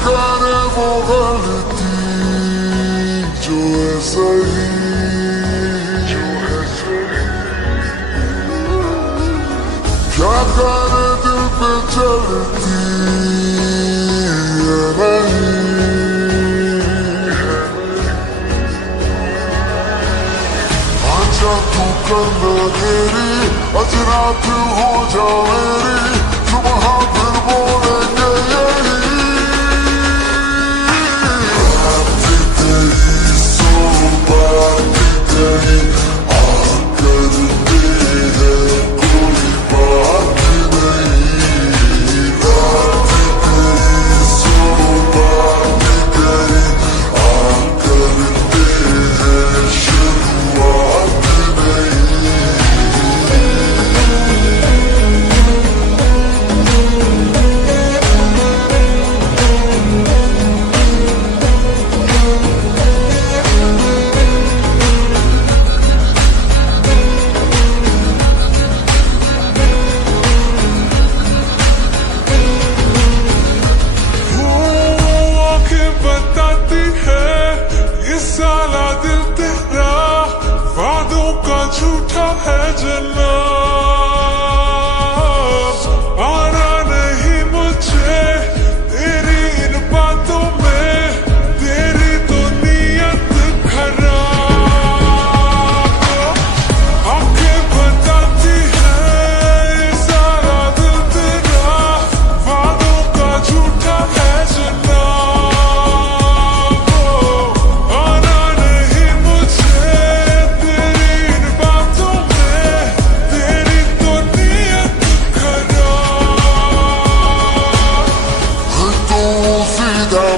करे वो गलती जो है सही, क्या करे दिल पे चलती है नहीं। आजा तू करना तेरी, आज रात हो जा मेरी, सुबह फिर बोलेंगे यही। रात तेरी सुबह तेरी आकर मेरे कोई बात नहीं। रात तेरी सुबह तेरी आकर मेरे शुरुआत नहीं। साला दिल तेरा वादों का झूठा है जनाब, आना नहीं मुझे तेरी इन बातों में, तेरी तो नीयत खराब। आंखें बताती है ये साला दिल तेरा वादों का झूठा है जनाब।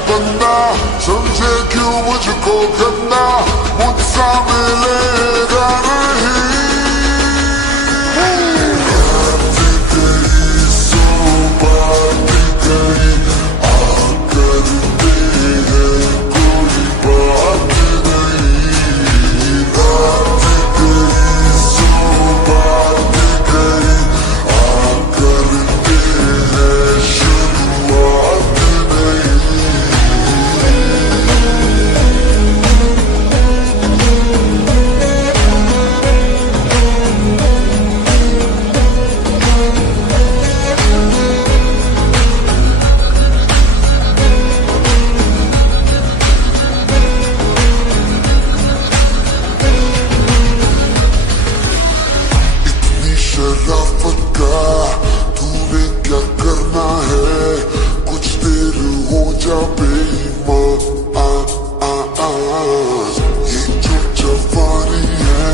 बंदा समझे क्यों मुझको गंदा, मुझसा मिलेगा नहीं। रात गई सुबह गई आकर मेरे कोई बात नहीं। रात गई सुबह गई आकर मेरे शुरुआत नहीं। शराफत का तूने क्या करना है, कुछ देर हो जा बेईमान। ये जो जवानी है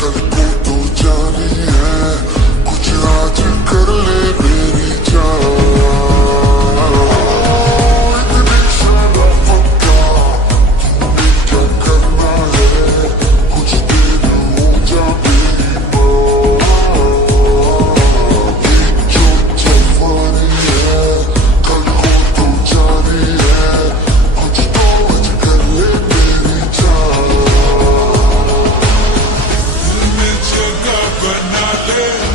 कल को तो जानी है, कुछ आज कर ले मेरी जान। इतनी शराफत का तूने क्या करना है, कुछ देर हो जा बना ले।